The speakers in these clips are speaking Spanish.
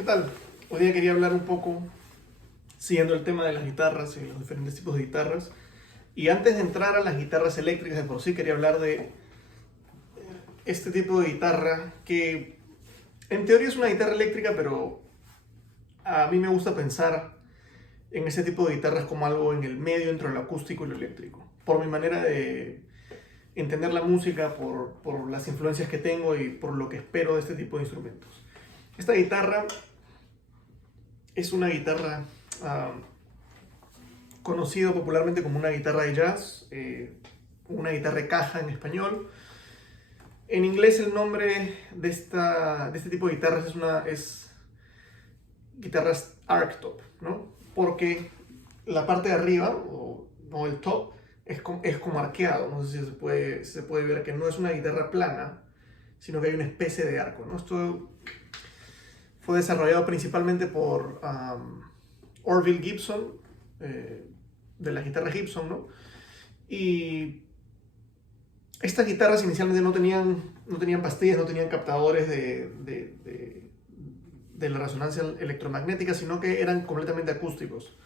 ¿Qué tal? Hoy día quería hablar un poco, siguiendo el tema de las guitarras y los diferentes tipos de guitarras. Y antes de entrar a las guitarras eléctricas de por sí, quería hablar de este tipo de guitarra que en teoría es una guitarra eléctrica, pero a mí me gusta pensar en ese tipo de guitarras como algo en el medio entre lo acústico y lo eléctrico. Por mi manera de entender la música, por las influencias que tengo y por lo que espero de este tipo de instrumentos. Esta guitarra es una guitarra conocida popularmente como una guitarra de jazz, una guitarra de caja en español. En inglés el nombre de este tipo de guitarras es guitarras archtop, ¿no? Porque la parte de arriba, o el top, es como arqueado. No sé si se puede ver que no es una guitarra plana, sino que hay una especie de arco, ¿no? Esto fue desarrollado principalmente por Orville Gibson, de la guitarra Gibson, ¿no? Y estas guitarras inicialmente no tenían pastillas, no tenían captadores de la resonancia electromagnética, sino que eran completamente acústicos.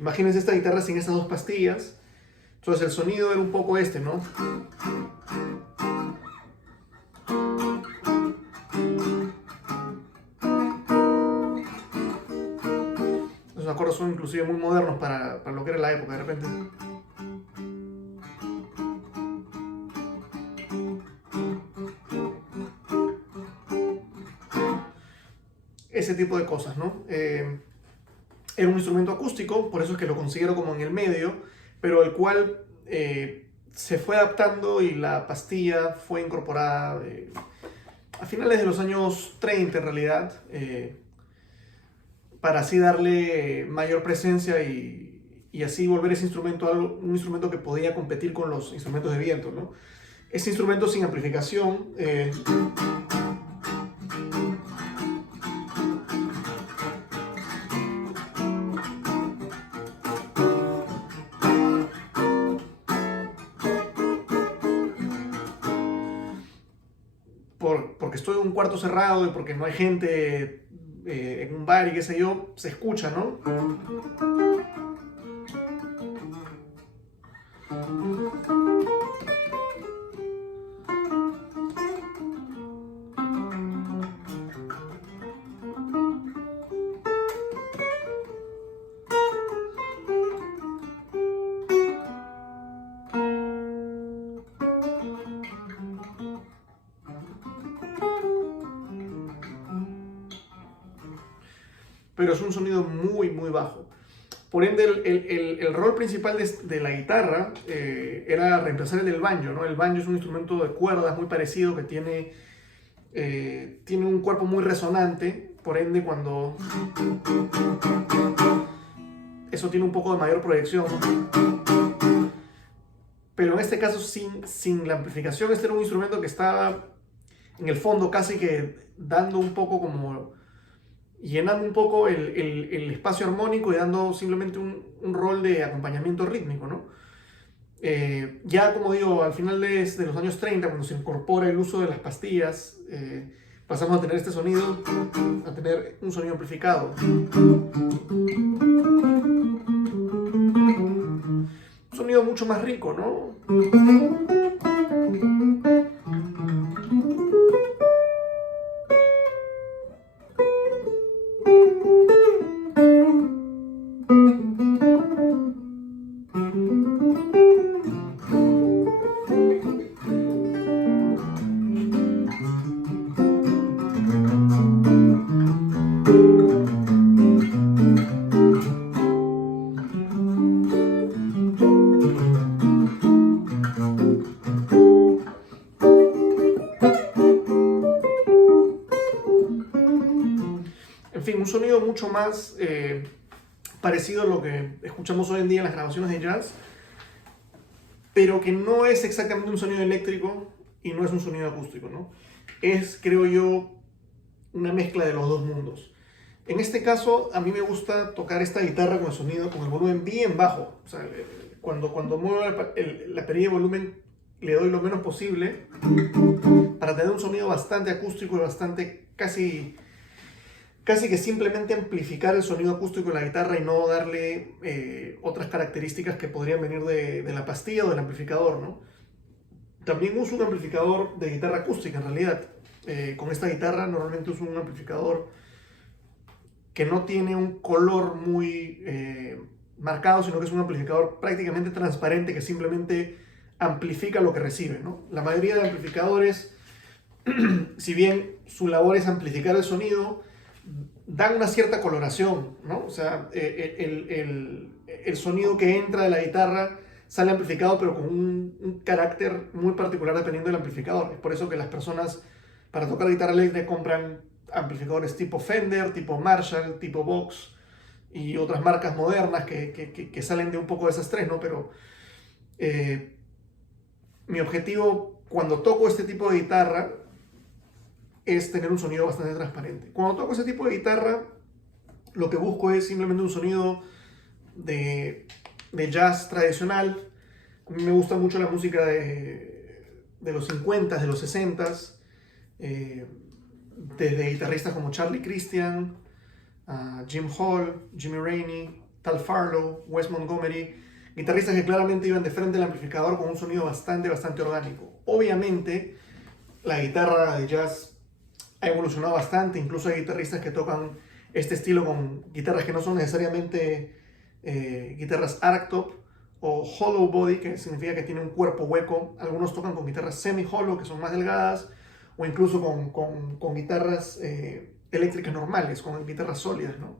Imagínense esta guitarra sin estas dos pastillas. Entonces el sonido era un poco este, ¿no? Los acordes son inclusive muy modernos para lo que era la época, de repente. Ese tipo de cosas, ¿no? Era un instrumento acústico, por eso es que lo considero como en el medio, pero el cual se fue adaptando y la pastilla fue incorporada a finales de los años 30 en realidad, para así darle mayor presencia y así volver ese instrumento un instrumento que podía competir con los instrumentos de viento, ¿no? Ese instrumento sin amplificación, porque estoy en un cuarto cerrado y porque no hay gente en un bar y qué sé yo, se escucha, ¿no? Pero es un sonido muy, muy bajo. Por ende, el rol principal de la guitarra era reemplazar el del banjo, ¿no? El banjo es un instrumento de cuerdas muy parecido que tiene un cuerpo muy resonante, por ende cuando eso tiene un poco de mayor proyección, pero en este caso sin la amplificación. Este era un instrumento que estaba en el fondo casi que dando un poco como llenando un poco el espacio armónico y dando simplemente un rol de acompañamiento rítmico, ¿no? Ya como digo, al final de los años 30, cuando se incorpora el uso de las pastillas, pasamos a tener este sonido, a tener un sonido amplificado. Un sonido mucho más rico, ¿no? sonido mucho más parecido a lo que escuchamos hoy en día en las grabaciones de jazz, pero que no es exactamente un sonido eléctrico y no es un sonido acústico, ¿no? Es, creo yo, una mezcla de los dos mundos. En este caso, a mí me gusta tocar esta guitarra con el sonido, con el volumen bien bajo. O sea, cuando muevo la perilla de volumen, le doy lo menos posible para tener un sonido bastante acústico y bastante casi que simplemente amplificar el sonido acústico de la guitarra y no darle otras características que podrían venir de la pastilla o del amplificador, ¿no? También uso un amplificador de guitarra acústica en realidad. Con esta guitarra normalmente uso un amplificador que no tiene un color muy marcado, sino que es un amplificador prácticamente transparente que simplemente amplifica lo que recibe, ¿no? La mayoría de amplificadores, si bien su labor es amplificar el sonido, dan una cierta coloración, ¿no? O sea, el sonido que entra de la guitarra sale amplificado, pero con un carácter muy particular dependiendo del amplificador. Es por eso que las personas para tocar guitarra eléctrica compran amplificadores tipo Fender, tipo Marshall, tipo Vox y otras marcas modernas que salen de un poco de esas tres, ¿no? Pero mi objetivo cuando toco este tipo de guitarra es tener un sonido bastante transparente. Cuando toco ese tipo de guitarra, lo que busco es simplemente un sonido de jazz tradicional. A mí me gusta mucho la música de los 50s, de los 60s, desde guitarristas como Charlie Christian, Jim Hall, Jimmy Rainey, Tal Farlow, Wes Montgomery, guitarristas que claramente iban de frente al amplificador con un sonido bastante orgánico. Obviamente, la guitarra de jazz ha evolucionado bastante, incluso hay guitarristas que tocan este estilo con guitarras que no son necesariamente guitarras archtop o hollow body, que significa que tiene un cuerpo hueco. Algunos tocan con guitarras semi-hollow, que son más delgadas, o incluso con guitarras eléctricas normales, con guitarras sólidas, ¿no?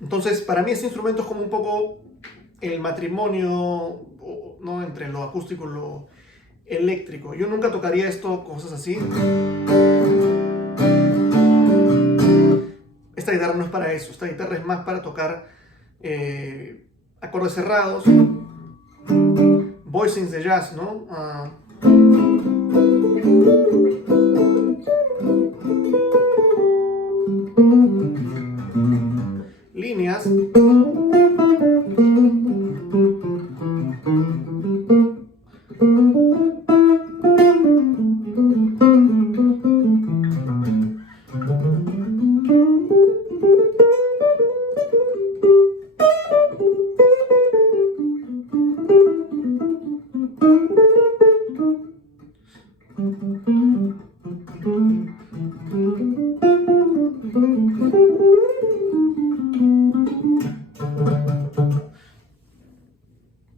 Entonces, para mí este instrumento es como un poco el matrimonio, ¿no?, entre lo acústico y lo eléctrico. Yo nunca tocaría esto, cosas así. Esta guitarra no es para eso. Esta guitarra es más para tocar acordes cerrados, voicings de jazz, ¿no? Líneas.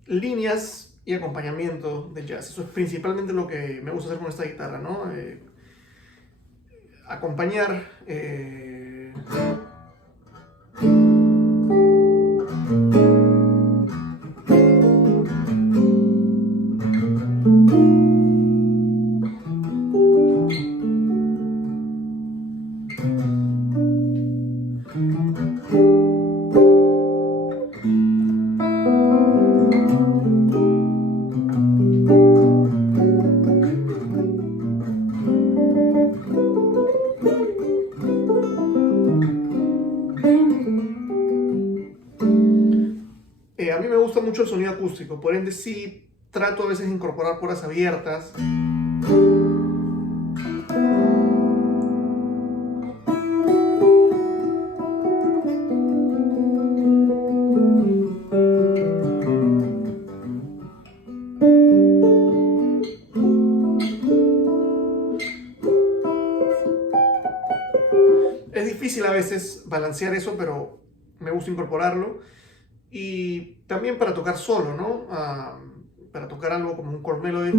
Líneas y acompañamiento del jazz. Eso es principalmente lo que me gusta hacer con esta guitarra, ¿no? Acompañar. A mí me gusta mucho el sonido acústico, por ende sí trato a veces de incorporar cuerdas abiertas. Es difícil a veces balancear eso, pero me gusta incorporarlo. Y también para tocar solo, ¿no? Para tocar algo como un chord melody.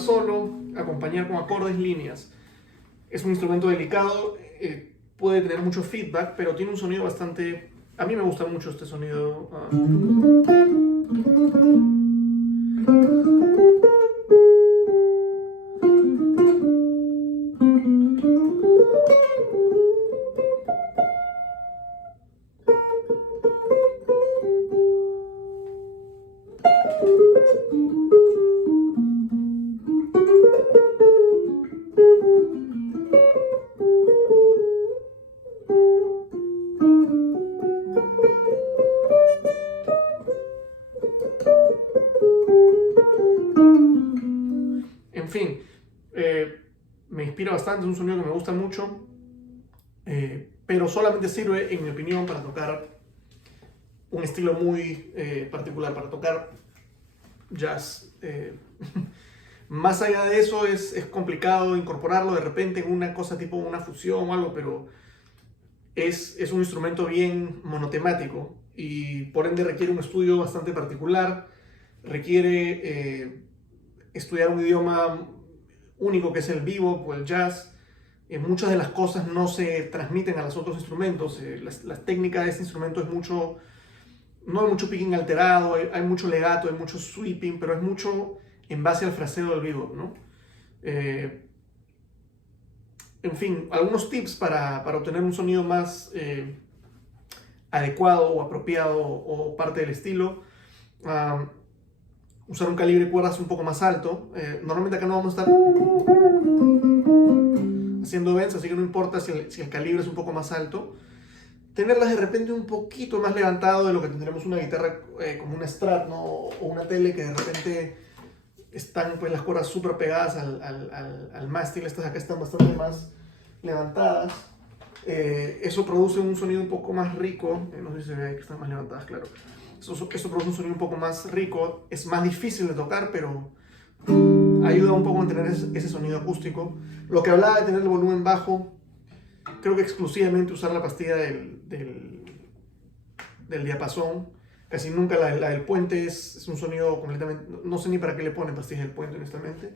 solo, acompañar con acordes, líneas. Es un instrumento delicado, puede tener mucho feedback, pero tiene un sonido bastante... A mí me gusta mucho este sonido. En fin, me inspira bastante, es un sonido que me gusta mucho, pero solamente sirve, en mi opinión, para tocar un estilo muy particular, para tocar jazz. Más allá de eso es complicado incorporarlo de repente en una cosa tipo una fusión o algo, pero es un instrumento bien monotemático y por ende requiere un estudio bastante particular, requiere estudiar un idioma único que es el bebop o el jazz. Muchas de las cosas no se transmiten a los otros instrumentos. La técnica de este instrumento es mucho, no hay mucho picking alterado, hay mucho legato, hay mucho sweeping, pero es mucho en base al fraseo del bebop, ¿no? En fin, algunos tips para obtener un sonido más adecuado o apropiado o parte del estilo. Usar un calibre de cuerdas un poco más alto. Normalmente acá no vamos a estar haciendo bends, así que no importa si el calibre es un poco más alto. Tenerlas de repente un poquito más levantado de lo que tendremos una guitarra como una Strat, ¿no? O una Tele, que de repente están pues las cuerdas súper pegadas al mástil. Estas de acá están bastante más levantadas. Eso produce un sonido un poco más rico. No sé si se ve que están más levantadas, claro. Eso produce un sonido un poco más rico. Es más difícil de tocar, pero ayuda un poco a mantener ese sonido acústico. Lo que hablaba de tener el volumen bajo, creo que exclusivamente usar la pastilla del diapasón. Casi nunca la del puente es un sonido completamente... No sé ni para qué le ponen pastillas del puente, honestamente.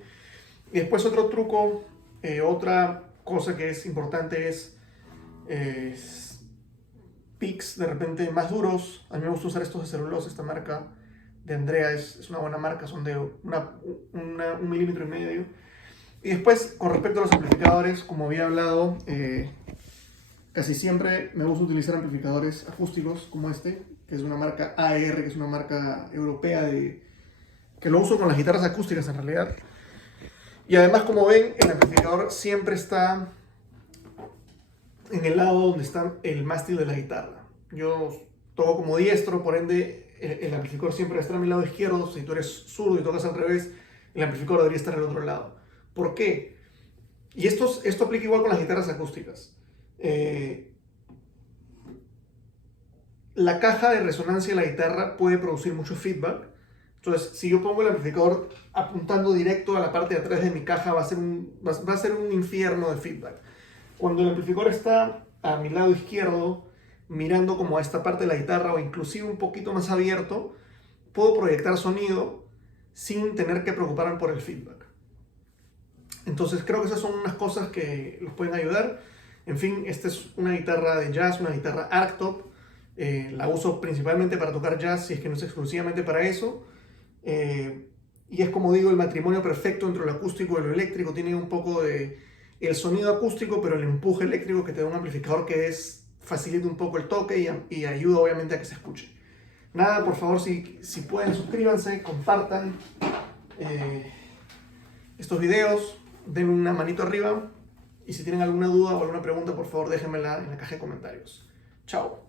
Y después otro truco, otra cosa que es importante es picks de repente más duros. A mí me gusta usar estos de celulosa, esta marca de Andrea es una buena marca, son de 1,5 milímetros. Y después, con respecto a los amplificadores, como había hablado, casi siempre me gusta utilizar amplificadores acústicos como este, que es una marca AR, que es una marca europea que lo uso con las guitarras acústicas en realidad. Y además, como ven, el amplificador siempre está en el lado donde está el mástil de la guitarra. Yo toco como diestro, por ende el amplificador siempre está a mi lado izquierdo. Si tú eres zurdo y tocas al revés, el amplificador debería estar al otro lado. ¿Por qué? Y esto aplica igual con las guitarras acústicas. La caja de resonancia de la guitarra puede producir mucho feedback. Entonces, si yo pongo el amplificador apuntando directo a la parte de atrás de mi caja, va a ser un infierno de feedback. Cuando el amplificador está a mi lado izquierdo, mirando como a esta parte de la guitarra o inclusive un poquito más abierto, puedo proyectar sonido sin tener que preocuparme por el feedback. Entonces creo que esas son unas cosas que los pueden ayudar. En fin, esta es una guitarra de jazz, una guitarra Archtop. La uso principalmente para tocar jazz, si es que no es exclusivamente para eso. Y es, como digo, el matrimonio perfecto entre lo acústico y lo eléctrico. Tiene un poco de el sonido acústico, pero el empuje eléctrico que te da un amplificador que facilita un poco el toque y ayuda obviamente a que se escuche. Nada, por favor, si pueden, suscríbanse, compartan estos videos, den una manito arriba y si tienen alguna duda o alguna pregunta, por favor déjenmela en la caja de comentarios. Chao.